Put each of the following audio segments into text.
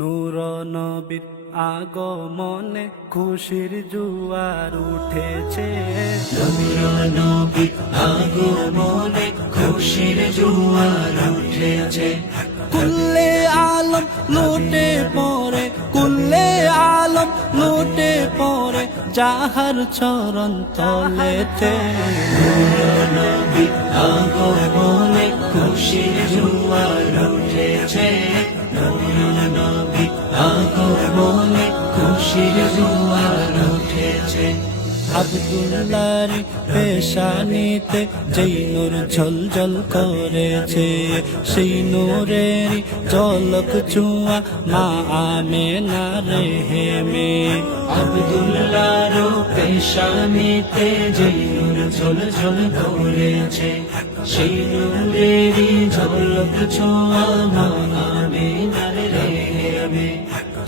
নূর নবীর আগমনে খুশির জুয়ার উঠেছে। নূর নবীর আগমনে খুশির জোয়ার উঠেছে। কুল্লে আলম লুটে পড়ে, কুল্লে আলম লুটে পড়ে যাহার চরণ তলেতে। নূর নবীর আগমনে খুশির জোয়ার উঠেছে। নূর নবীর আগমনে খুশির জোয়ার উঠেছে। আব্দুল্লাহর পেশানিতে যেই নূর ঝলঝল করেছে, সেই নূরের ঝলক চুয়া মা আমেনার রেহেমে। আব্দুল্লাহর পেশানিতে যেই নূর ঝলঝল করেছে, সেই নূরেরই ঝলক ছোঁয়া মা আমেনার রেহেমে।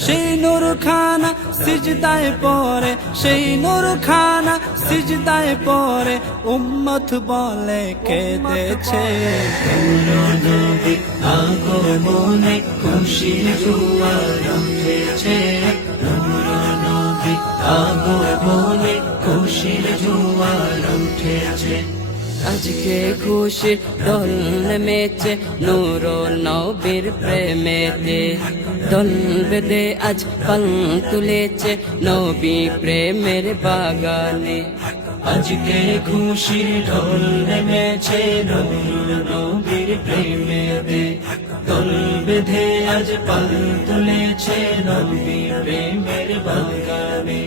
সেই নূর খানা সিজদায় পড়ে, সেই নূর খানা সিজদায় পড়ে উম্মত বলে কেঁদেছে। নূর নবীর আগমনে খুশির জোয়ার উঠেছে। নূর নবীর আগমনে খুশির জোয়ার উঠেছে। আজকে খুশির দোল নেমেছে নূর নবীর প্রেমেতে। দোল বেঁধে আজ পাল তুলেছে নবী প্রেমের বাগানে। আজকে খুশির ঢোল নেমেছে নূর নবীর প্রেমেতে। দোল বেঁধে আজ পাল তুলেছে নবী প্রেমের বাগানে।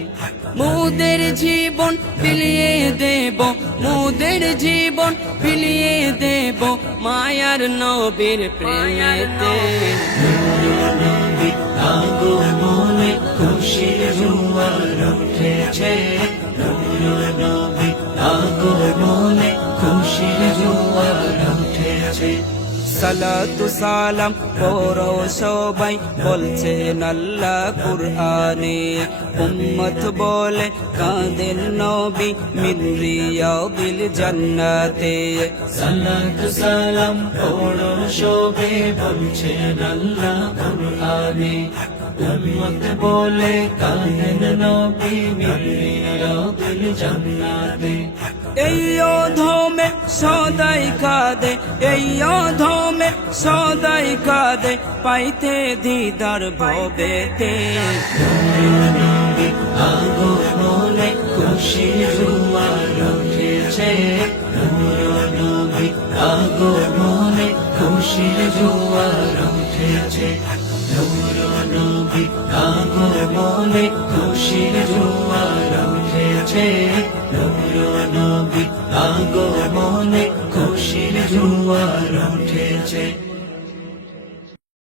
মোদের জীবন বিলিয়ে দেব, মোদের জীবন বিলিয়ে দেব মায়ার নবীর প্রেমেতে। নূর নবীর আগমনে খুশির জোয়ার উঠেছে। নূর নবীর আগমনে খুশির জোয়ার উঠেছে। সালাতু সালাম পড়ো সবাই বলছেন আল্লাহ কুরআনে। উম্মত বলে কাঁদেন নবী মিন রিয়াদিল জান্নাতে। সালাতু সালাম পড়ো সবে বলছেন আল্লাহ কুরআনে। উম্মত বলে কাঁদেন নবী মিন রিয়াদিল জান্নাতে। এই অধমে সদাই কাঁদে, এই অধমে সদাই কাঁদে পাইতে দিদার ভবেতে। নূর নবীর আগমনে খুশির জোয়ার উঠেছে। নূর নবীর আগমনে খুশির জোয়ার উঠেছে। নূর নবীর আগমনে খুশির জোয়ার উঠেছে। নূর নবীর আগমনে খুশির জোয়ার উঠেছে।